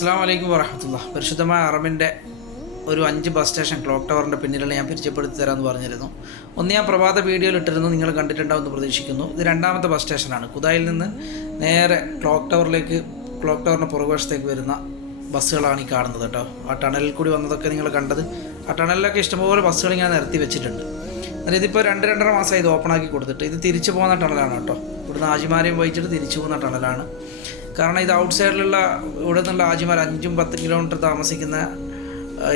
അസ്സാം വലൈക്കും വറഹമത്തുള്ള പരിശുദ്ധമായ അറബിന്റെ ഒരു അഞ്ച് ബസ് സ്റ്റേഷൻ ക്ലോക്ക് ടവറിന്റെ പിന്നിലുള്ള ഞാൻ പരിചയപ്പെടുത്തി തരാമെന്ന് പറഞ്ഞിരുന്നു. ഒന്ന് ഞാൻ പ്രഭാത വീഡിയോയിൽ ഇട്ടിരുന്നു നിങ്ങൾ കണ്ടിട്ടുണ്ടാവുമെന്ന് പ്രതീക്ഷിക്കുന്നു. ഇത് രണ്ടാമത്തെ ബസ് സ്റ്റേഷനാണ് കുതായിൽ നിന്ന് നേരെ ക്ലോക്ക് ടവറിലേക്ക് ക്ലോക്ക് ടവറിന്റെ പുറകുവശത്തേക്ക് വരുന്ന ബസ്സുകളാണ് ഈ കാണുന്നത് കേട്ടോ. ആ ടണലിൽ കൂടി വന്നതൊക്കെ നിങ്ങൾ കണ്ടത്. ആ ടണലിലൊക്കെ ഇഷ്ടംപോലെ ബസ്സുകൾ ഞാൻ നിരത്തി വെച്ചിട്ടുണ്ട്. എന്നാൽ ഇതിപ്പോൾ രണ്ട് രണ്ടര മാസമായി ഇത് ഓപ്പൺ ആക്കി കൊടുത്തിട്ട് ഇത് തിരിച്ചു പോകുന്ന ടണലാണ് കേട്ടോ. ഇവിടുന്ന് ആജിമാരെയും വഹിച്ചിട്ട് തിരിച്ചു പോകുന്ന ടണലാണ് കാരണം ഇത് ഔട്ട് സൈഡിലുള്ള ഇവിടെ നിന്നുള്ള ആജിമാർ അഞ്ചും പത്ത് കിലോമീറ്റർ താമസിക്കുന്ന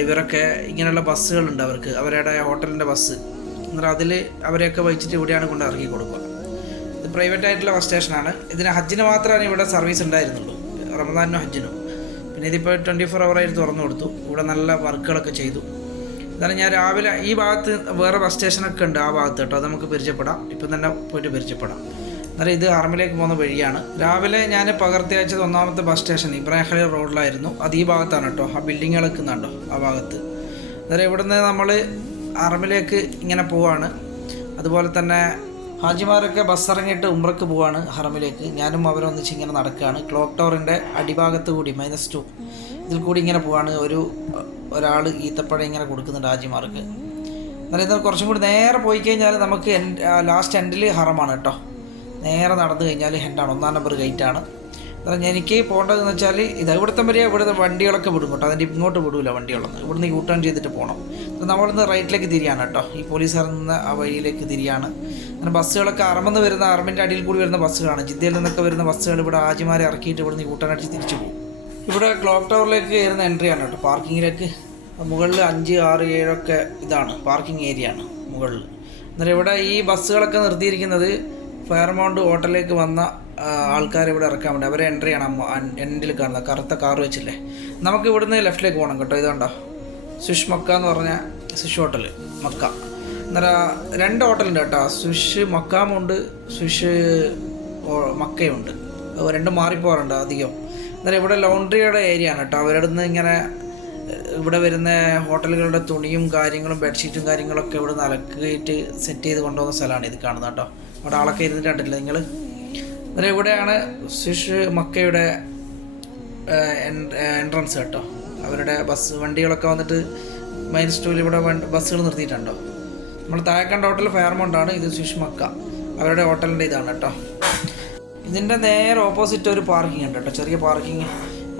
ഇവരൊക്കെ ഇങ്ങനെയുള്ള ബസ്സുകളുണ്ട് അവർക്ക്. അവരുടെ ഹോട്ടലിന്റെ ബസ്. എന്നാൽ അതിൽ അവരെയൊക്കെ വഹിച്ചിട്ട് ഇവിടെയാണ് കൊണ്ട് ഇറക്കി കൊടുക്കുക. ഇത് പ്രൈവറ്റ് ആയിട്ടുള്ള ബസ് സ്റ്റേഷനാണ് ഇതിന് ഹജ്ജിന് മാത്രമാണ് ഇവിടെ സർവീസ് ഉണ്ടായിരുന്നുള്ളൂ. റമദാനും ഹജ്ജിനും. പിന്നെ ഇതിപ്പോൾ ട്വന്റി ഫോർ ആയിട്ട് തുറന്നു കൊടുത്തു. ഇവിടെ നല്ല വർക്കുകളൊക്കെ ചെയ്തു. എന്നാലും ഞാൻ രാവിലെ ഈ ഭാഗത്ത് വേറെ ബസ് സ്റ്റേഷനൊക്കെ ഉണ്ട് ആ ഭാഗത്ത് കേട്ടോ. അത് നമുക്ക് പരിചയപ്പെടാം. ഇപ്പം തന്നെ പോയിട്ട് പരിചയപ്പെടാം. എന്നാലും ഇത് ആർമിലേക്ക് പോകുന്ന വഴിയാണ്. രാവിലെ ഞാൻ പകർത്തി അയച്ചത് ഒന്നാമത്തെ ബസ് സ്റ്റേഷൻ ഇബ്രാഹിം റോഡിലായിരുന്നു. അത് ഈ ഭാഗത്താണ് കേട്ടോ. ആ ബിൽഡിങ്ങുകൾ നിൽക്കുന്നുണ്ടോ ആ ഭാഗത്ത്. അന്നേരം ഇവിടുന്ന് നമ്മൾ ആർമിലേക്ക് ഇങ്ങനെ പോവാണ്. അതുപോലെ തന്നെ ഹാജിമാരൊക്കെ ബസ് ഇറങ്ങിയിട്ട് ഉമ്രക്ക് പോവാണ് ഹറമിലേക്ക് ഞാനും അവരൊന്നിച്ച് ഇങ്ങനെ നടക്കുകയാണ്. ക്ലോക്ക് ടവറിന്റെ അടിഭാഗത്ത് കൂടി മൈനസ് ടു ഇതിൽ കൂടി ഇങ്ങനെ പോവാണ് ഒരു ഒരാൾ ഈത്തപ്പഴം ഇങ്ങനെ കൊടുക്കുന്നുണ്ട് ഹാജിമാർക്ക്. എന്നാലും ഇത് കുറച്ചും കൂടി നേരെ പോയി കഴിഞ്ഞാൽ നമുക്ക് ലാസ്റ്റ് എൻഡിൽ ഹറമാണ് കേട്ടോ. നേരെ നടന്നു കഴിഞ്ഞാൽ ഹെൻഡാണ്. ഒന്നാം നമ്പർ ഗേറ്റാണ്. പറഞ്ഞാൽ എനിക്ക് പോകേണ്ടതെന്ന് വെച്ചാൽ ഇത് ഇവിടുത്തെ വരെ ഇവിടുത്തെ വണ്ടികളൊക്കെ വിടും കേട്ടോ. അതിന്റെ ഇങ്ങോട്ട് വിടൂല വണ്ടികളൊന്നും. ഇവിടുന്ന് യൂ ടേൺ ചെയ്തിട്ട് പോകണം. നമ്മളിന്ന് റൈറ്റിലേക്ക് തിരിയാണ് കേട്ടോ. ഈ പോലീസുകാർ നിന്ന് ആ വഴിയിലേക്ക് തിരിയാണ്. അങ്ങനെ ബസ്സുകളൊക്കെ അറമെന്ന് വരുന്ന അറമിന്റെ അടിയിൽ കൂടി വരുന്ന ബസ്സുകളാണ്. ജിദ്ദയിൽ നിന്നൊക്കെ വരുന്ന ബസ്സുകൾ ഇവിടെ ആജിമാരെ ഇറക്കിയിട്ട് ഇവിടുന്ന് യൂ ടേൺ അടിച്ച് തിരിച്ചു പോകും. ഇവിടെ ക്ലോക്ക് ടവറിലേക്ക് കയറുന്ന എൻട്രി ആണ് കേട്ടോ. പാർക്കിങ്ങിലേക്ക് മുകളിൽ അഞ്ച് ആറ് ഏഴൊക്കെ ഇതാണ്. പാർക്കിംഗ് ഏരിയ ആണ് മുകളിൽ എന്നിട്ട് ഇവിടെ ഈ ബസ്സുകളൊക്കെ നിർത്തിയിരിക്കുന്നത് ഫെയർമൗണ്ട് ഹോട്ടലിലേക്ക് വന്ന ആൾക്കാർ ഇവിടെ ഇറക്കാൻ വേണ്ടി അവരെ എൻട്രി ആണ് എൻഡിൽ കാണുന്നത് കറുത്ത കാർ വെച്ചില്ലേ? നമുക്ക് ഇവിടുന്ന് ലെഫ്റ്റിലേക്ക് പോകണം കേട്ടോ. ഇതുണ്ടോ സുഷ് മക്ക എന്ന് പറഞ്ഞ സുഷ് ഹോട്ടൽ മക്ക. അന്നേരം രണ്ട് ഹോട്ടലുണ്ട് കേട്ടോ. സുഷ് മക്കാമുണ്ട് സുഷ് മക്കയുണ്ട് രണ്ട് മാറിപ്പോകാറുണ്ട് അധികം. അന്നേരം ഇവിടെ ലോണ്ട്രിയുടെ ഏരിയ ആണ് കേട്ടോ. അവരുടെ ഇങ്ങനെ ഇവിടെ വരുന്ന ഹോട്ടലുകളുടെ തുണിയും കാര്യങ്ങളും ബെഡ്ഷീറ്റും കാര്യങ്ങളൊക്കെ ഇവിടെ നിന്ന് അലക്കിയിട്ട് സെറ്റ് ചെയ്ത് കൊണ്ടുപോകുന്ന സ്ഥലമാണ് ഇത് കാണുന്നത് കേട്ടോ. അവിടെ ആളൊക്കെ ഇരുന്നിട്ട് കണ്ടില്ല നിങ്ങൾ അന്നേരം ഇവിടെയാണ് സ്വിഷ് മക്കയുടെ എൻട്രൻസ് കേട്ടോ. അവരുടെ ബസ് വണ്ടികളൊക്കെ വന്നിട്ട് മൈൻ സ്റ്റോയിൽ ഇവിടെ ബസ്സുകൾ നിർത്തിയിട്ടുണ്ടോ? നമ്മൾ താഴെ കണ്ട ഹോട്ടൽ ഫെയർമൗണ്ടാണ് ഇത് സ്വിഷ് മക്ക. അവരുടെ ഹോട്ടലിന്റെ ഇതാണ് കേട്ടോ. ഇതിന്റെ നേരെ ഓപ്പോസിറ്റ് ഒരു പാർക്കിംഗ് ഉണ്ട് കേട്ടോ ചെറിയ പാർക്കിംഗ്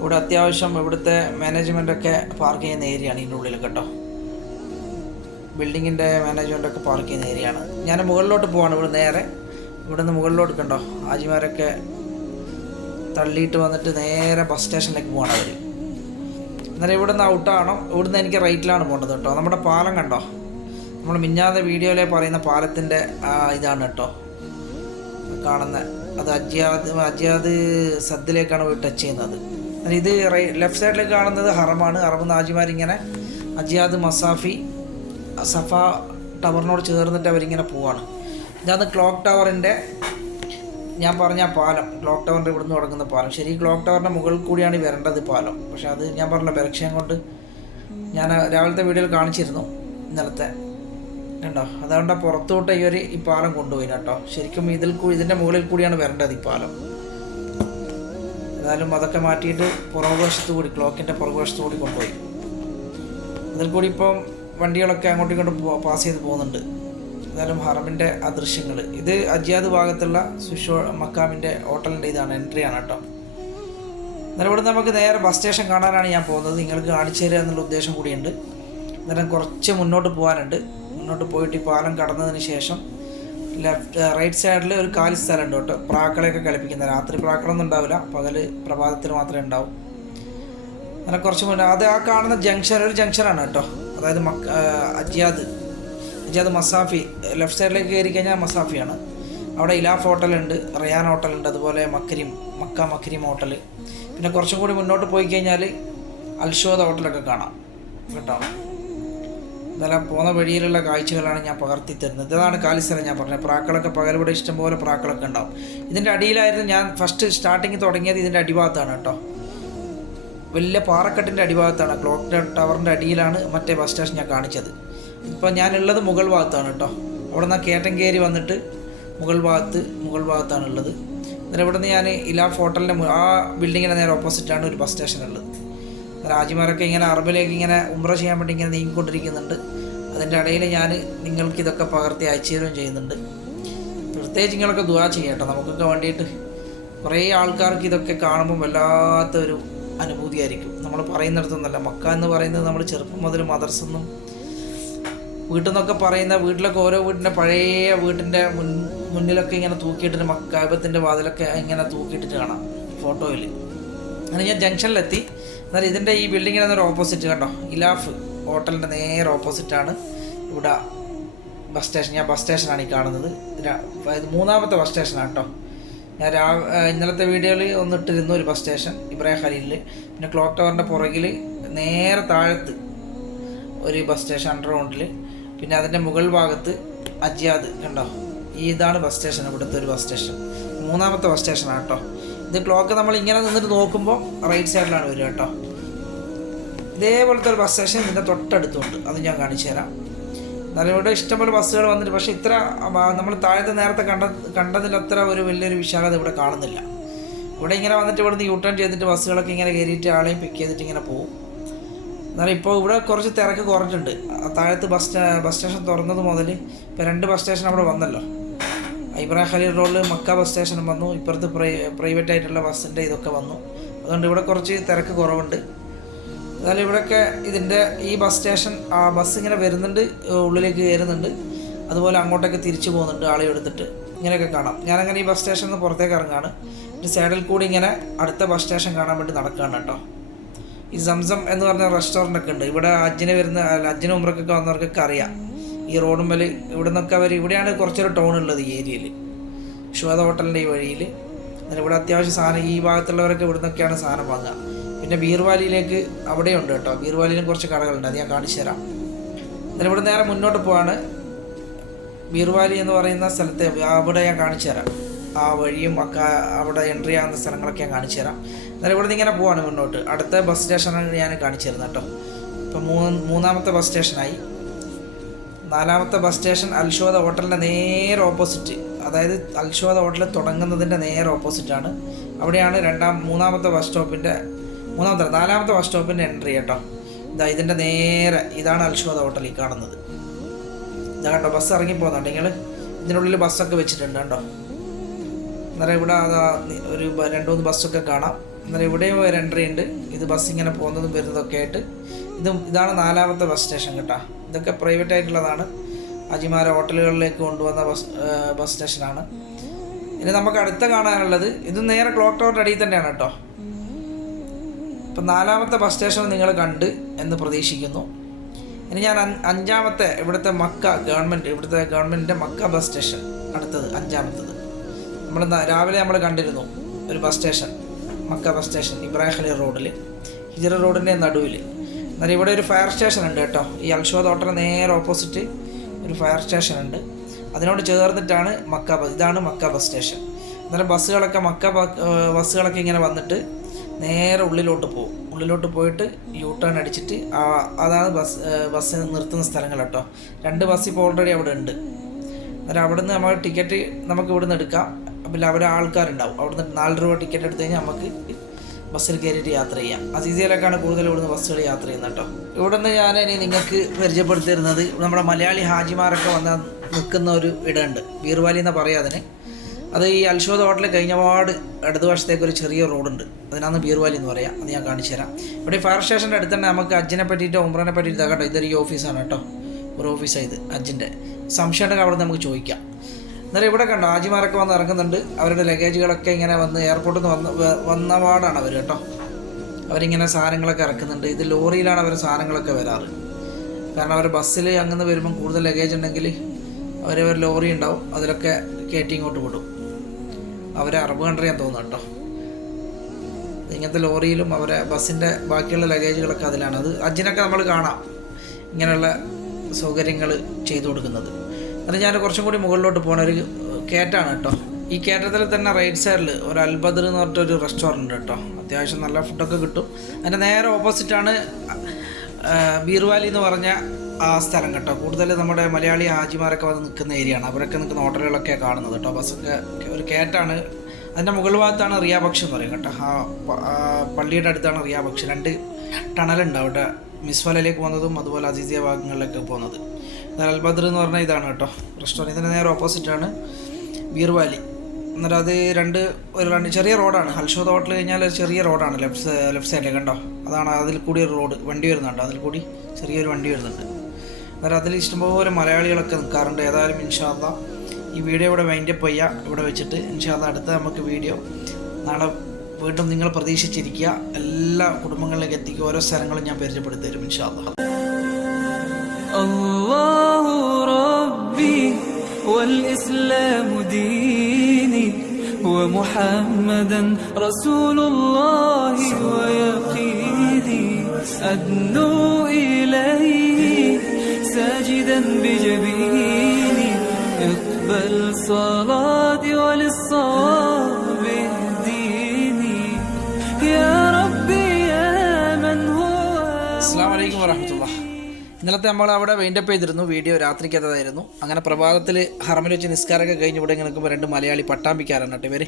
ഇവിടെ അത്യാവശ്യം ഇവിടുത്തെ മാനേജ്മെന്റൊക്കെ പാർക്ക് ചെയ്യുന്ന ഏരിയയാണ് ഇതിന്റെ ഉള്ളിൽ കേട്ടോ. ബിൽഡിങ്ങിന്റെ മാനേജ്മെന്റൊക്കെ പാർക്ക് ചെയ്യുന്ന ഏരിയയാണ് ഞാൻ മുകളിലോട്ട് പോവാണ് ഇവിടെ നേരെ. ഇവിടെ നിന്ന് മുകളിലോട്ട് കണ്ടോ? ആജിമാരൊക്കെ തള്ളിയിട്ട് വന്നിട്ട് നേരെ ബസ് സ്റ്റേഷനിലേക്ക് പോവാണ് അവർ അന്നേരം ഇവിടുന്ന് ഔട്ടാണോ ഇവിടുന്ന് എനിക്ക് റൈറ്റിലാണ് പോകേണ്ടത് കേട്ടോ. നമ്മുടെ പാലം കണ്ടോ? നമ്മൾ മിന്നാതെ വീഡിയോയിലെ പറയുന്ന പാലത്തിന്റെ ഇതാണ് കേട്ടോ. കാണുന്ന അത് അജ്യാദ് അജ്യാദ് സദ്ദിലേക്കാണ് പോയി ടച്ച് ചെയ്യുന്നത്. ഇത് ലെഫ്റ്റ് സൈഡിലേക്ക് കാണുന്നത് ഹറമാണ്. ഹറം നാജിമാരിങ്ങനെ അജിയാദ് മസാഫി സഫ ടവറിനോട് ചേർന്നിട്ട് അവരിങ്ങനെ പോവാണ്. ഇതാണ് ക്ലോക്ക് ടവറിന്റെ ഞാൻ പറഞ്ഞ പാലം. ക്ലോക്ക് ടവറിന്റെ ഇവിടുന്ന് തുടങ്ങുന്ന പാലം. ശരി ക്ലോക്ക് ടവറിന്റെ മുകളിൽ കൂടിയാണ് വരേണ്ടത് പാലം. പക്ഷേ അത് ഞാൻ പറഞ്ഞ പരക്ഷയം കൊണ്ട് ഞാൻ രാവിലത്തെ വീഡിയോയിൽ കാണിച്ചിരുന്നു ഇന്നലത്തെ. കണ്ടോ? അതുകൊണ്ട് പുറത്തോട്ട് ഈ ഒരു ഈ പാലം കൊണ്ടുപോയി കേട്ടോ. ശരിക്കും ഇതിൽ ഇതിന്റെ മുകളിൽ കൂടിയാണ് വരേണ്ടത് ഈ പാലം. ഏതായാലും അതൊക്കെ മാറ്റിയിട്ട് പുറകുവശത്ത് കൂടി ക്ലോക്കിന്റെ പുറകുവശത്ത് കൂടി കൊണ്ടുപോയി. അതിൽ കൂടി ഇപ്പം വണ്ടികളൊക്കെ അങ്ങോട്ടും ഇങ്ങോട്ടും പാസ് ചെയ്ത് പോകുന്നുണ്ട്. എന്നാലും ഹറമിന്റെ ആ ദൃശ്യങ്ങൾ ഇത് അജിയാദ് ഭാഗത്തുള്ള സുഷോ മക്കാമിന്റെ ഹോട്ടലിന്റെ ഇതാണ് എൻട്രിയാണ് കേട്ടോ. എന്നാലും ഇവിടെ നമുക്ക് നേരെ ബസ് സ്റ്റേഷൻ കാണാനാണ് ഞാൻ പോകുന്നത്. നിങ്ങൾക്ക് കാണിച്ചു തരിക എന്നുള്ള ഉദ്ദേശം കൂടിയുണ്ട്. അന്നേരം കുറച്ച് മുന്നോട്ട് പോകാനുണ്ട്. മുന്നോട്ട് പോയിട്ട് ഈ പാലം കടന്നതിന് ശേഷം ലെഫ്റ്റ് റൈറ്റ് സൈഡിൽ ഒരു കാലി സ്ഥലമുണ്ട് കേട്ടോ. പ്രാക്കളെയൊക്കെ കളിപ്പിക്കുന്ന. രാത്രി പ്രാക്കളൊന്നും ഉണ്ടാവില്ല. പകൽ പ്രഭാതത്തിൽ മാത്രമേ ഉണ്ടാവും. അങ്ങനെ കുറച്ച് മുന്നേ അത് ആ കാണുന്ന ജംഗ്ഷൻ ഒരു ജംഗ്ഷനാണ് കേട്ടോ. അതായത് മക്ക ആ, അജിയാദ് അജിയാദ് മസാഫി. ലെഫ്റ്റ് സൈഡിലേക്ക് കയറി കഴിഞ്ഞാൽ മസാഫിയാണ്. അവിടെ ഇലാഫ് ഹോട്ടലുണ്ട് റയാൻ ഹോട്ടലുണ്ട് അതുപോലെ മക്കരിം മക്ക മക്കരിം ഹോട്ടൽ. പിന്നെ കുറച്ചും കൂടി മുന്നോട്ട് പോയി കഴിഞ്ഞാൽ അൽഷോദ ഹോട്ടലൊക്കെ കാണാം. കേട്ടോ. ഇതെല്ലാം പോകുന്ന വഴിയിലുള്ള കാഴ്ചകളാണ് ഞാൻ പകർത്തി തരുന്നത്. ഇതാണ് കാലിസ്ഥലം ഞാൻ പറഞ്ഞത്. പ്രാക്കളൊക്കെ പകലിവിടെ ഇഷ്ടംപോലെ പ്രാക്കളൊക്കെ ഉണ്ടാവും. ഇതിന്റെ അടിയിലായിരുന്നു ഞാൻ ഫസ്റ്റ് സ്റ്റാർട്ടിങ് തുടങ്ങിയത് ഇതിന്റെ അടിഭാഗത്താണ് കേട്ടോ. വലിയ പാറക്കെട്ടിന്റെ അടിഭാഗത്താണ്. ക്ലോക്ക് ടവറിന്റെ അടിയിലാണ് മറ്റേ ബസ് സ്റ്റേഷൻ ഞാൻ കാണിച്ചത്. ഇപ്പോൾ ഞാനുള്ളത് മുകൾ ഭാഗത്താണ് കേട്ടോ. അവിടെ നിന്ന് കേറ്റങ്കേരി വന്നിട്ട് മുകൾ ഭാഗത്ത് മുകൾ ഭാഗത്താണ് ഉള്ളത് എന്നിട്ട് ഇവിടെ ഞാൻ ഇലാ ഹോട്ടലിന്റെ ആ ബിൽഡിങ്ങിന്റെ നേരെ ഓപ്പോസിറ്റാണ് ഒരു ബസ് സ്റ്റേഷൻ ഉള്ളത്. രാജിമാരൊക്കെ ഇങ്ങനെ അറബിലേക്ക് ഇങ്ങനെ ഉമ്ര ചെയ്യാൻ വേണ്ടി ഇങ്ങനെ നീങ്ങിക്കൊണ്ടിരിക്കുന്നുണ്ട്. അതിന്റെ ഇടയിൽ ഞാൻ നിങ്ങൾക്ക് ഇതൊക്കെ പകർത്തി അയച്ചു തരുകയും ചെയ്യുന്നുണ്ട്. പ്രത്യേകിച്ച് നിങ്ങളൊക്കെ ദുവാ ചെയ്യട്ടെ. നമുക്കൊക്കെ വേണ്ടിയിട്ട് കുറേ ആൾക്കാർക്ക് ഇതൊക്കെ കാണുമ്പോൾ വല്ലാത്തൊരു അനുഭൂതിയായിരിക്കും നമ്മൾ പറയുന്നിടത്തൊന്നല്ല. മക്ക എന്ന് പറയുന്നത് നമ്മൾ ചെറുപ്പം മുതൽ മദർസെന്നും വീട്ടിൽ നിന്നൊക്കെ പറയുന്ന വീട്ടിലൊക്കെ ഓരോ വീട്ടിന്റെ പഴയ വീട്ടിന്റെ മുൻ മുന്നിലൊക്കെ ഇങ്ങനെ തൂക്കിയിട്ടിട്ട് മക്കാബത്തിന്റെ വാതിലൊക്കെ ഇങ്ങനെ തൂക്കിയിട്ടിട്ട് കാണാം ഫോട്ടോയിൽ. അങ്ങനെ ഞാൻ ജംഗ്ഷനിലെത്തി. എന്നാൽ ഇതിന്റെ ഈ ബിൽഡിങ്ങിന് ഒരു ഓപ്പോസിറ്റ് കണ്ടോ? ഇലാഫ് ഹോട്ടലിന്റെ നേരെ ഓപ്പോസിറ്റാണ് ഇവിടെ ബസ് സ്റ്റേഷൻ ഞാൻ ബസ് സ്റ്റേഷനാണ് ഈ കാണുന്നത്. ഇത് മൂന്നാമത്തെ ബസ് സ്റ്റേഷനാണ് കേട്ടോ. ഞാൻ രാ ഇന്നലത്തെ വീഡിയോയിൽ ഒന്നിട്ടിരുന്നു ഒരു ബസ് സ്റ്റേഷൻ ഇബ്രാഹിം ഖലീലിൽ പിന്നെ ക്ലോക്ക് ടവറിന്റെ പുറകിൽ നേരെ താഴത്ത് ഒരു ബസ് സ്റ്റേഷൻ അണ്ടർഗ്രൗണ്ടിൽ പിന്നെ അതിന്റെ മുകൾ ഭാഗത്ത് അജിയാദ് കണ്ടോ? ഈ ഇതാണ് ബസ് സ്റ്റേഷൻ ഇവിടുത്തെ ഒരു ബസ് സ്റ്റേഷൻ മൂന്നാമത്തെ ബസ് സ്റ്റേഷനാണ് കേട്ടോ. ഇത് ക്ലോക്ക് നമ്മൾ ഇങ്ങനെ നിന്നിട്ട് നോക്കുമ്പോൾ റൈറ്റ് സൈഡിലാണ് വരിക കേട്ടോ. ഇതേപോലത്തെ ഒരു ബസ് സ്റ്റേഷൻ ഇതിന്റെ തൊട്ടടുത്തുണ്ട്. അത് ഞാൻ കാണിച്ചു തരാം. എന്നാലും ഇവിടെ ഇഷ്ടംപോലെ ബസ്സുകൾ വന്നിട്ട് പക്ഷേ ഇത്ര നമ്മൾ താഴത്തെ നേരത്തെ കണ്ട കണ്ടതിലത്ര ഒരു വലിയൊരു വിശാലത ഇവിടെ കാണുന്നില്ല. ഇവിടെ ഇങ്ങനെ വന്നിട്ട് ഇവിടുന്ന് യൂ ടേൺ ചെയ്തിട്ട് ബസ്സുകളൊക്കെ ഇങ്ങനെ കയറിയിട്ട് ആളെയും പിക്ക് ചെയ്തിട്ട് ഇങ്ങനെ പോകും എന്നാലും ഇപ്പോൾ ഇവിടെ കുറച്ച് തിരക്ക് കുറഞ്ഞിട്ടുണ്ട്. താഴത്ത് ബസ് ബസ് സ്റ്റേഷൻ തുറന്നത് മുതൽ ഇപ്പോൾ രണ്ട് ബസ് സ്റ്റേഷൻ അവിടെ വന്നല്ലോ. ഇബ്രാഹിം ഖലീൽ റോഡിൽ മക്ക ബസ് സ്റ്റേഷനും വന്നു. ഇപ്പുറത്ത് പ്രൈ പ്രൈവറ്റ് ആയിട്ടുള്ള ബസ്സിന്റെ ഇതൊക്കെ വന്നു. അതുകൊണ്ട് ഇവിടെ കുറച്ച് തിരക്ക് കുറവുണ്ട്. എന്നാലും ഇവിടെയൊക്കെ ഇതിന്റെ ഈ ബസ് സ്റ്റേഷൻ ആ ബസ് ഇങ്ങനെ വരുന്നുണ്ട് ഉള്ളിലേക്ക് കയറുന്നുണ്ട്. അതുപോലെ അങ്ങോട്ടൊക്കെ തിരിച്ചു പോകുന്നുണ്ട് ആളെ എടുത്തിട്ട്. ഇങ്ങനെയൊക്കെ കാണാം. ഞാനങ്ങനെ ഈ ബസ് സ്റ്റേഷനിൽ നിന്ന് പുറത്തേക്ക് ഇറങ്ങാണ്. എന്റെ സൈഡിൽ കൂടി ഇങ്ങനെ അടുത്ത ബസ് സ്റ്റേഷൻ കാണാൻ വേണ്ടി നടക്കുകയാണ് കേട്ടോ. ഈ സംസം എന്ന് പറഞ്ഞ റെസ്റ്റോറന്റ് ഒക്കെ ഉണ്ട്. ഇവിടെ അജ്ജിനെ വരുന്ന അജ്ജിനെ ഉമ്രക്കൊക്കെ വന്നവർക്കൊക്കെ അറിയാം. ഈ റോഡും മേൽ ഇവിടെ നിന്നൊക്കെ അവർ ഇവിടെയാണ് കുറച്ചൊരു ടൗൺ ഉള്ളത് ഈ ഏരിയയിൽ ശ്വേത ഹോട്ടലിന്റെ ഈ വഴിയിൽ. എന്നാൽ ഇവിടെ അത്യാവശ്യം സാധനം ഈ ഭാഗത്തുള്ളവരൊക്കെ ഇവിടെ നിന്നൊക്കെയാണ് സാധനം വാങ്ങുക. പിന്നെ ബീർവാലിയിലേക്ക് അവിടെയുണ്ട് കേട്ടോ. ബീർവാലിയിലും കുറച്ച് കടകളുണ്ട്. അത് ഞാൻ കാണിച്ചു തരാം. എന്നാലും ഇവിടെ നേരെ മുന്നോട്ട് പോവാണ്. ബീർവാലി എന്ന് പറയുന്ന സ്ഥലത്തെ അവിടെ ഞാൻ കാണിച്ചു തരാം. ആ വഴിയും ഒക്കെ അവിടെ എൻട്രി ആകുന്ന സ്ഥലങ്ങളൊക്കെ ഞാൻ കാണിച്ചു തരാം. എന്നാലും ഇവിടെ നിന്ന് ഇങ്ങനെ പോവാണ് മുന്നോട്ട്. അടുത്ത ബസ് സ്റ്റേഷനാണ് ഞാൻ കാണിച്ചു തരുന്നത് കേട്ടോ. ഇപ്പം മൂന്ന് മൂന്നാമത്തെ ബസ് സ്റ്റേഷനായി നാലാമത്തെ ബസ് സ്റ്റേഷൻ അൽഷോദ ഹോട്ടലിന്റെ നേരെ ഓപ്പോസിറ്റ് അതായത് അൽഷോദ ഹോട്ടൽ തുടങ്ങുന്നതിന്റെ നേരെ ഓപ്പോസിറ്റാണ് അവിടെയാണ് രണ്ടാം മൂന്നാമത്തെ ബസ് സ്റ്റോപ്പിന്റെ മൂന്നാമത്തെ നാലാമത്തെ ബസ് സ്റ്റോപ്പിന്റെ എൻട്രി കേട്ടോ. ഇതാ ഇതിന്റെ നേരെ ഇതാണ് അൽഷോദ ഹോട്ടൽ ഈ കാണുന്നത്. ഇതാ കണ്ടോ ബസ് ഇറങ്ങി പോകുന്നുണ്ട് നിങ്ങൾ ഇതിനുള്ളിൽ ബസ്സൊക്കെ വെച്ചിട്ടുണ്ട് കേട്ടോ അന്നേരം ഇവിടെ അതാ ഒരു രണ്ട് മൂന്ന് ബസ്സൊക്കെ കാണാം. അന്നേരം ഇവിടെയും ഒരു എൻട്രി ഉണ്ട്. ഇത് ബസ് ഇങ്ങനെ പോകുന്നതും വരുന്നതൊക്കെ ആയിട്ട്. ഇത് ഇതാണ് നാലാമത്തെ ബസ് സ്റ്റേഷൻ കേട്ടോ. ഇതൊക്കെ പ്രൈവറ്റ് ആയിട്ടുള്ളതാണ്. അജിമാര ഹോട്ടലുകളിലേക്ക് കൊണ്ടുവന്ന ബസ് ബസ് സ്റ്റേഷനാണ് ഇനി നമുക്ക് അടുത്ത കാണാനുള്ളത് ഇത് നേരെ ക്ലോക്ക് ടവറിന്റെ അടിയിൽ തന്നെയാണ് കേട്ടോ. ഇപ്പം നാലാമത്തെ ബസ് സ്റ്റേഷൻ നിങ്ങൾ കണ്ട് എന്ന് പ്രതീക്ഷിക്കുന്നു. ഇനി ഞാൻ അഞ്ചാമത്തെ ഇവിടുത്തെ മക്ക ഗവൺമെന്റ് ഇവിടുത്തെ ഗവൺമെന്റിന്റെ മക്ക ബസ് സ്റ്റേഷൻ അടുത്തത് അഞ്ചാമത്തത്. നമ്മൾ രാവിലെ നമ്മൾ കണ്ടിരുന്നു ഒരു bus station Makkah bus station Ibrahim റോഡിൽ ഹിജറ റോഡിന്റെ നടുവിൽ എന്നാൽ ഇവിടെ ഒരു ഫയർ സ്റ്റേഷൻ ഉണ്ട് കേട്ടോ. ഈ അൽഷോദ് ഹോട്ടലിന് നേരെ ഓപ്പോസിറ്റ് ഒരു ഫയർ സ്റ്റേഷൻ ഉണ്ട്. അതിനോട് ചേർന്നിട്ടാണ് മക്ക ഇതാണ് മക്ക ബസ് സ്റ്റേഷൻ അന്നേരം ബസ്സുകളൊക്കെ മക്ക ബസ്സുകളൊക്കെ ഇങ്ങനെ വന്നിട്ട് നേരെ ഉള്ളിലോട്ട് പോകും ഉള്ളിലോട്ട് പോയിട്ട് യൂ ടേൺ അടിച്ചിട്ട് ആ അതാണ് ബസ് ബസ് നിർത്തുന്ന സ്ഥലങ്ങൾ കേട്ടോ. രണ്ട് ബസ് ഇപ്പോൾ ഓൾറെഡി അവിടെ ഉണ്ട്. അന്നേരം അവിടെ നിന്ന് നമ്മൾ ടിക്കറ്റ് നമുക്ക് ഇവിടെ നിന്ന് എടുക്കാം. പിന്നെ അവിടെ ആൾക്കാരുണ്ടാവും. അവിടെ നിന്ന് നാല് രൂപ ടിക്കറ്റ് എടുത്തു കഴിഞ്ഞാൽ നമുക്ക് ബസ്സിൽ കയറിയിട്ട് യാത്ര ചെയ്യാം. അസീസിയിലേക്കാണ് കൂടുതൽ ഇവിടുന്ന് ബസ്സുകൾ യാത്ര ചെയ്യുന്നത് കേട്ടോ. ഇവിടെ നിന്ന് ഞാൻ ഇനി നിങ്ങൾക്ക് പരിചയപ്പെടുത്തിയിരുന്നത് നമ്മുടെ മലയാളി ഹാജിമാരൊക്കെ വന്ന നിൽക്കുന്ന ഒരു ഇടമുണ്ട്. ബീർവാലി എന്ന് പറയാ അത് ഈ അൽഷോദ് ഹോട്ടൽ കഴിഞ്ഞപാട് ഇടതുവശത്തേക്ക് ഒരു ചെറിയ റോഡുണ്ട്. അതിനാണ് ബീർവാലി എന്ന് പറയാം. അത് ഞാൻ കാണിച്ചു തരാം. ഇവിടെ ഫയർ സ്റ്റേഷന്റെ അടുത്ത് തന്നെ നമുക്ക് അജ്ജിനെ പറ്റിയിട്ടോ ഉമ്രനെ പറ്റിയിട്ടോ കേട്ടോ. ഇതൊരു ഈ ഓഫീസാണ് കേട്ടോ. ഒരു ഓഫീസാണ് ഇത്. അജ്ജിന്റെ സംശയമുണ്ടെങ്കിൽ അവിടെ നമുക്ക് ചോദിക്കാം. എന്നാലും ഇവിടെ കണ്ടോ ആജിമാരൊക്കെ വന്ന് ഇറങ്ങുന്നുണ്ട്. അവരുടെ ലഗേജുകളൊക്കെ ഇങ്ങനെ വന്ന് എയർപോർട്ടിൽ നിന്ന് വന്ന് വ- വന്ന പാടാണ് അവർ കേട്ടോ. അവരിങ്ങനെ സാധനങ്ങളൊക്കെ ഇറക്കുന്നുണ്ട്. ഇത് ലോറിയിലാണ് അവർ സാധനങ്ങളൊക്കെ വരാറ്. കാരണം അവർ ബസ്സിൽ അങ്ങനെ വരുമ്പം കൂടുതൽ ലഗേജ് ഉണ്ടെങ്കിൽ അവരവർ ലോറി ഉണ്ടാവും. അതിലൊക്കെ കയറ്റി ഇങ്ങോട്ട് വിടും. അവരെ അറബ് കൺട്രി തോന്നുന്നുണ്ടോ ഇങ്ങനത്തെ ലോറിയിലും അവരെ ബസ്സിന്റെ ബാക്കിയുള്ള ലഗേജുകളൊക്കെ അതിലാണ്. അത് അജിനൊക്കെ നമ്മൾ കാണാം. ഇങ്ങനെയുള്ള സൗകര്യങ്ങൾ ചെയ്തു കൊടുക്കുന്നത്. അത് ഞാൻ കുറച്ചും കൂടി മുകളിലോട്ട് പോകണ ഒരു കയറ്റാണ് കേട്ടോ. ഈ കയറ്റത്തിൽ തന്നെ റൈറ്റ് സൈഡിൽ ഒരു അൽബദർ എന്ന് പറഞ്ഞിട്ടൊരു റെസ്റ്റോറന്റ് കേട്ടോ. അത്യാവശ്യം നല്ല ഫുഡൊക്കെ കിട്ടും. അതിന്റെ നേരെ ഓപ്പോസിറ്റാണ് ബീർവാലി എന്ന് പറഞ്ഞ ആ സ്ഥലം കേട്ടോ. കൂടുതൽ നമ്മുടെ മലയാളി ഹാജിമാരൊക്കെ വന്ന് നിൽക്കുന്ന ഏരിയയാണ് അവരൊക്കെ നിൽക്കുന്ന ഹോട്ടലുകളൊക്കെ കാണുന്നത് കേട്ടോ. ബസ്സൊക്കെ ഒരു കയറ്റാണ് അതിന്റെ മുകൾ ഭാഗത്താണ് റിയാപക്ഷ എന്ന് പറയും കേട്ടോ. ആ പള്ളിയുടെ അടുത്താണ് റിയാപക്ഷ രണ്ട് ടണലുണ്ട് അവിടെ. മിസ്വലയിലേക്ക് പോകുന്നതും അതുപോലെ അസീസിയ ഭാഗങ്ങളിലേക്ക് പോകുന്നത്. അൽബദർ എന്ന് പറഞ്ഞാൽ ഇതാണ് കേട്ടോ. റെസ്റ്റോറന്റ് ഇതിന്റെ നേരെ ഓപ്പോസിറ്റാണ് ബീർ വാലി. എന്നിട്ട് അത് രണ്ട് ഒരു രണ്ട് ചെറിയ റോഡാണ്. ഹൽഷോദ് ഹോട്ടൽ കഴിഞ്ഞാൽ ഒരു ചെറിയ റോഡാണ്. ലെഫ്റ്റ് ലെഫ്റ്റ് സൈഡിലേക്ക് കണ്ടോ? അതാണ് അതിൽ കൂടി ഒരു റോഡ്. വണ്ടി വരുന്നുണ്ട് അതിൽ കൂടി ചെറിയൊരു വണ്ടി വരുന്നുണ്ട്. അന്നേരം അതിൽ ഇഷ്ടംപോലെ മലയാളികളൊക്കെ നിൽക്കാറുണ്ട് ഏതായാലും ഇൻഷാല്ല ഈ വീഡിയോ ഇവിടെ വൈൻഡപ്പ് ചെയ്യുക ഇവിടെ വെച്ചിട്ട് ഇൻഷാല്ല അടുത്ത നമുക്ക് വീഡിയോ നാളെ വീണ്ടും നിങ്ങൾ പ്രതീക്ഷിച്ചിരിക്കുക എല്ലാ കുടുംബങ്ങളിലേക്ക് എത്തിക്കുക ഓരോ സ്ഥലങ്ങളും ഞാൻ പരിചയപ്പെടുത്തി തരും ഇൻഷാല്ല الله ربي والإسلام ديني ومحمدا رسول الله ويقيني أدنو إليه ساجدا بجبيني اقبل صلاتي وللصواب اهديني يا ربي يا من هو അസ്സാം വലൈക്കും വരഹമുല്ല ഇന്നലത്തെ നമ്മൾ അവിടെ വൈൻഡപ്പ് ചെയ്തിരുന്നു വീഡിയോ രാത്രിക്കതായിരുന്നു അങ്ങനെ പ്രഭാതത്തിൽ ഹറമിൽ വെച്ച് നിസ്കാരമൊക്കെ കഴിഞ്ഞ് ഇവിടെ ഇങ്ങനെ നിൽക്കുമ്പോൾ രണ്ട് മലയാളി പട്ടാമ്പിക്കാരാണ് കേട്ടോ ഇവർ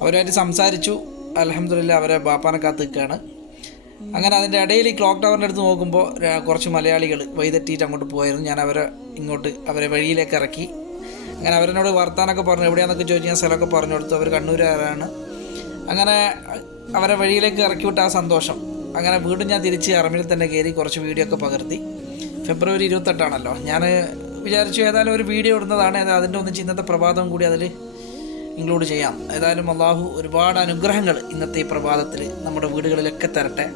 അവരുമായിട്ട് സംസാരിച്ചു അലഹമ്മദില്ല അവരെ ബാപ്പാനെ കാത്ത് നിൽക്കുകയാണ് അങ്ങനെ അതിന്റെ ഇടയിൽ ഈ ക്ലോക്ക് ടവറിന്റെ അടുത്ത് നോക്കുമ്പോൾ കുറച്ച് മലയാളികൾ വൈതെറ്റിയിട്ട് അങ്ങോട്ട് പോയിരുന്നു ഞാൻ അവരെ ഇങ്ങോട്ട് അവരെ വഴിയിലേക്ക് ഇറക്കി. അങ്ങനെ അവരെന്നോട് വർത്താനൊക്കെ പറഞ്ഞു എവിടെയാണെന്നൊക്കെ ചോദിച്ചു ഞാൻ സ്ഥലമൊക്കെ പറഞ്ഞു കൊടുത്തു. അവർ കണ്ണൂരുകാരാണ് അങ്ങനെ അവരെ വഴിയിലേക്ക് ഇറക്കി വിട്ട ആ സന്തോഷം. അങ്ങനെ വീണ്ടും ഞാൻ തിരിച്ച് അറമിൽ തന്നെ കയറി കുറച്ച് വീഡിയോ ഒക്കെ പകർത്തി. ഫെബ്രുവരി ഇരുപത്തെട്ടാണല്ലോ. ഞാൻ വിചാരിച്ചു ഏതായാലും ഒരു വീഡിയോ ഇടുന്നതാണ്. അതിന്റെ ഒന്നിച്ച് ഇന്നത്തെ പ്രഭാതം കൂടി അതിൽ ഇൻക്ലൂഡ് ചെയ്യാം. ഏതായാലും അള്ളാഹു ഒരുപാട് അനുഗ്രഹങ്ങൾ ഇന്നത്തെ ഈ പ്രഭാതത്തിൽ നമ്മുടെ വീടുകളിലൊക്കെ തരട്ടെ.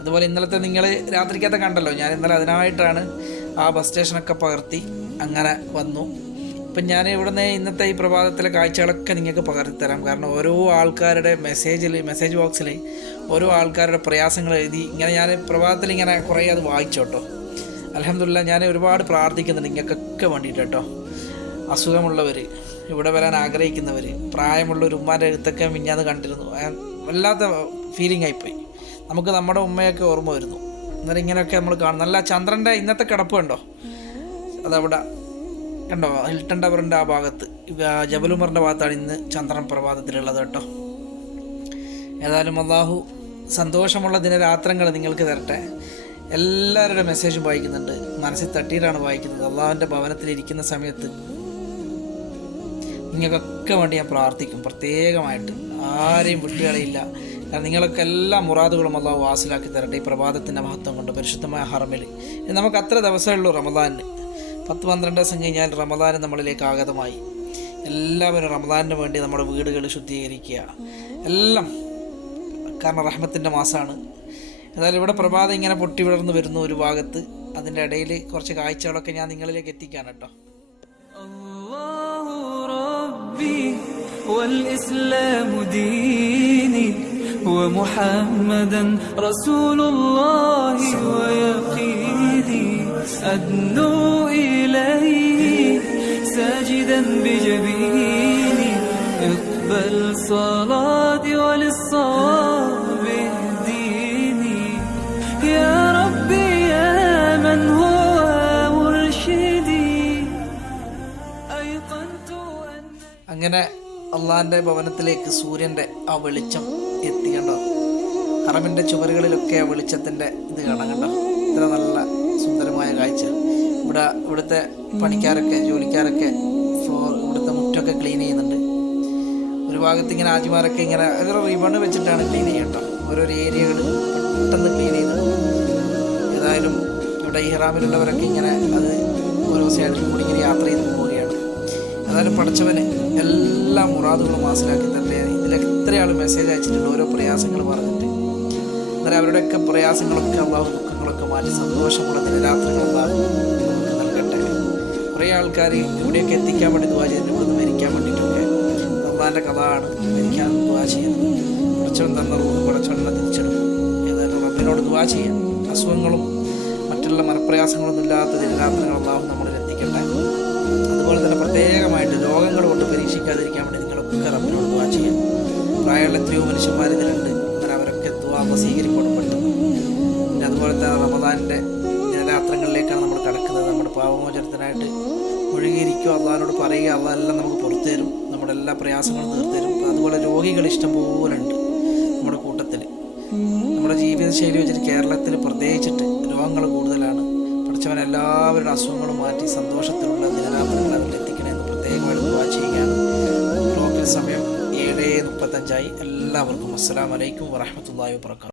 അതുപോലെ ഇന്നലത്തെ നിങ്ങൾ രാത്രിക്കകത്ത് കണ്ടല്ലോ. ഞാൻ ഇന്നലെ അതിനായിട്ടാണ് ആ ബസ് സ്റ്റേഷനൊക്കെ പകർത്തി അങ്ങനെ വന്നു. ഇപ്പം ഞാൻ ഇവിടുന്ന് ഇന്നത്തെ ഈ പ്രഭാതത്തിലെ കാഴ്ചകളൊക്കെ നിങ്ങൾക്ക് പകർത്തി തരാം. കാരണം ഓരോ ആൾക്കാരുടെ മെസ്സേജിൽ മെസ്സേജ് ബോക്സിൽ ഓരോ ആൾക്കാരുടെ പ്രയാസങ്ങൾ എഴുതി ഇങ്ങനെ ഞാൻ പ്രഭാതത്തിൽ ഇങ്ങനെ കുറേ അത് വായിച്ചോട്ടോ. അലഹമില്ല ഞാൻ ഒരുപാട് പ്രാർത്ഥിക്കുന്നുണ്ട് നിങ്ങൾക്കൊക്കെ വേണ്ടിയിട്ട് കേട്ടോ. അസുഖമുള്ളവർ ഇവിടെ വരാൻ ആഗ്രഹിക്കുന്നവർ പ്രായമുള്ള ഒരു ഉമ്മാന്റെ എഴുത്തൊക്കെ മിഞ്ഞാന്ന് കണ്ടിരുന്നു. വല്ലാത്ത ഫീലിംഗ് ആയിപ്പോയി. നമുക്ക് നമ്മുടെ ഉമ്മയൊക്കെ ഓർമ്മ വരുന്നു. അന്നേരം ഇങ്ങനെയൊക്കെ നമ്മൾ കാണും നല്ല ചന്ദ്രന്റെ ഇന്നത്തെ കിടപ്പ് കണ്ടോ? അതവിടെ കണ്ടോ? ഹിൽട്ടൺ ടവറിന്റെ ആ ഭാഗത്ത്. ജബലുമറിന്റെ ഭാഗത്താണ് ഇന്ന് ചന്ദ്രൻ പ്രഭാതത്തിലുള്ളത് കേട്ടോ. ഏതായാലും അള്ളാഹു സന്തോഷമുള്ള ദിനരാത്രങ്ങൾ നിങ്ങൾക്ക് തരട്ടെ. എല്ലാവരുടെ മെസ്സേജും വായിക്കുന്നുണ്ട്. മനസ്സിൽ തട്ടിയിട്ടാണ് വായിക്കുന്നത്. അള്ളാഹുവിന്റെ ഭവനത്തിലിരിക്കുന്ന സമയത്ത് നിങ്ങൾക്കൊക്കെ വേണ്ടി ഞാൻ പ്രാർത്ഥിക്കും. പ്രത്യേകമായിട്ട് ആരെയും വിട്ടുകളിയില്ല. കാരണം നിങ്ങളൊക്കെ എല്ലാ മുറാദുകളും അള്ളാഹു വാസിലാക്കി തരട്ടെ ഈ പ്രഭാതത്തിൻ്റെ മഹത്വം കൊണ്ട് പരിശുദ്ധമായ ഹറമിൽ ഇനി നമുക്ക് അത്ര ദിവസമേ ഉള്ളൂ റമദാനിന് പത്ത് പന്ത്രണ്ട് ദിവസം കഴിഞ്ഞാൽ റമദാൻ നമ്മളിലേക്ക് ആഗതമായി എല്ലാവരും റമദാനിന് വേണ്ടി നമ്മുടെ വീടുകൾ ശുദ്ധീകരിക്കുക എല്ലാം കാരണം റഹ്മത്തിൻ്റെ മാസമാണ് ഏതായാലും ഇവിടെ പ്രഭാതം ഇങ്ങനെ പൊട്ടി വിടർന്ന് വരുന്നു ഒരു ഭാഗത്ത് അതിൻ്റെ ഇടയിൽ കുറച്ച് കാഴ്ചകളൊക്കെ ഞാൻ നിങ്ങളിലേക്ക് എത്തിക്കാൻ കേട്ടോ الله ربي والإسلام ديني ومحمدا رسول الله ويقيني أدنو إليه ساجدا بجبيني اقبل صلاتي وللصواب اهديني يا ربي يا من هو مرشدي أيقنت أن അങ്ങനെ അള്ളാഹിൻ്റെ ഭവനത്തിലേക്ക് സൂര്യൻ്റെ ആ വെളിച്ചം എത്തി കണ്ടോ ഹറമിന്റെ ചുവരുകളിലൊക്കെ ആ വെളിച്ചത്തിന്റെ ഇത് കാണാം കണ്ടോ? ഇത്ര നല്ല സുന്ദരമായ കാഴ്ച. ഇവിടെ ഇവിടുത്തെ പണിക്കാരൊക്കെ ജോലിക്കാരൊക്കെ ഫ്ലോർ ഇവിടുത്തെ മുറ്റമൊക്കെ ക്ലീൻ ചെയ്യുന്നുണ്ട്. ഒരു ഭാഗത്ത് ഇങ്ങനെ ആജിമാരൊക്കെ ഇങ്ങനെ ഇത്ര റിബൺ വെച്ചിട്ടാണ് ക്ലീൻ ചെയ്യട്ടോ ഓരോരോ ഏരിയകൾ പെട്ടെന്ന് ക്ലീൻ ചെയ്യുന്നത് ഏതായാലും ഇവിടെ ഇഹ്റാമിലുള്ളവരൊക്കെ ഇങ്ങനെ അത് ഓരോ സൈഡിൽ കൂടി ഇങ്ങനെ യാത്ര ചെയ്ത് പോവുകയാണ്. ഏതായാലും പഠിച്ചവന് എല്ലാ മുറാദുകളും മനസ്സിലാക്കി തന്നെ എത്ര ആൾ മെസ്സേജ് അയച്ചിട്ടുണ്ട് ഓരോ പ്രയാസങ്ങൾ പറഞ്ഞിട്ട്. അന്നേരം അവരുടെയൊക്കെ പ്രയാസങ്ങളൊക്കെ അള്ളാഹു ദുഃഖങ്ങളൊക്കെ മാറ്റി സന്തോഷമുള്ള ദിനരാത്രികൾ അള്ളാഹു നൽകട്ടെ. കുറേ ആൾക്കാർ ഇവിടെയൊക്കെ എത്തിക്കാൻ വേണ്ടി ദുവാ ഇവിടെ ഇവിടുന്ന് മരിക്കാൻ വേണ്ടിയിട്ടൊക്കെ അള്ളാഹിന്റെ കഥയാണ് മരിക്കാൻ ദുവാ ചെയ്യുന്നത്. കുറച്ചവൻ തന്ന റൂഹ് കുറച്ചവനെ തിരിച്ചെടുക്കും ഏതായാലും റബ്ബിനോട് ദുവാ ചെയ്യാം. അസുഖങ്ങളും മറ്റുള്ള മനപ്രയാസങ്ങളൊന്നും ഇല്ലാത്ത ദിനരാത്രങ്ങൾ അള്ളാഹു നമ്മളിൽ എത്തിക്കട്ടെ. അതുപോലെ തന്നെ പ്രത്യേകമായിട്ട് രോഗങ്ങൾ കൊണ്ട് പരീക്ഷിക്കാതിരിക്കാൻ വേണ്ടി നിങ്ങളൊക്കെ റബ്ബിനോട് ദുവാ ചെയ്യാം. പ്രായമുള്ള എത്രയോ മനുഷ്യന്മാർ ഇതിലുണ്ട് അങ്ങനെ അവരൊക്കെ ദുവാ സ്വീകരിക്കണം പെട്ടെന്ന് പിന്നെ അതുപോലെ തന്നെ റമദാനിന്റെ ദിനരാത്രങ്ങളിലേക്കാണ് നമ്മൾ കടക്കുന്നത്. നമ്മുടെ പാവമോചനത്തിനായിട്ട് ഒഴുകിയിരിക്കുക അള്ളഹാനോട് പറയുക അള്ളഹാനെല്ലാം നമുക്ക് പുറത്തു തരും നമ്മുടെ എല്ലാ പ്രയാസങ്ങളും തീർത്തരും അതുപോലെ രോഗികൾ ഇഷ്ടം പോലെ ഉണ്ട് നമ്മുടെ കൂട്ടത്തിൽ. നമ്മുടെ ജീവിതശൈലി വെച്ചിട്ട് കേരളത്തിൽ പ്രത്യേകിച്ചിട്ട് രോഗങ്ങൾ കൂടുതലാണ്. പഠിച്ചവൻ എല്ലാവരുടെ അസുഖങ്ങളും മാറ്റി സന്തോഷത്തിലുള്ള ദിനരാത്രങ്ങൾ അവരിലെത്തിക്കണമെന്ന് പ്രത്യേകമായിട്ട് ചെയ്യുകയാണ്. ലോക്കൽ സമയം മുപ്പത്തഞ്ചായി. എല്ലാവർക്കും അസ്സാം വലൈക്കും വറഹമത്തല്ലാ വാബർക്കാത്തു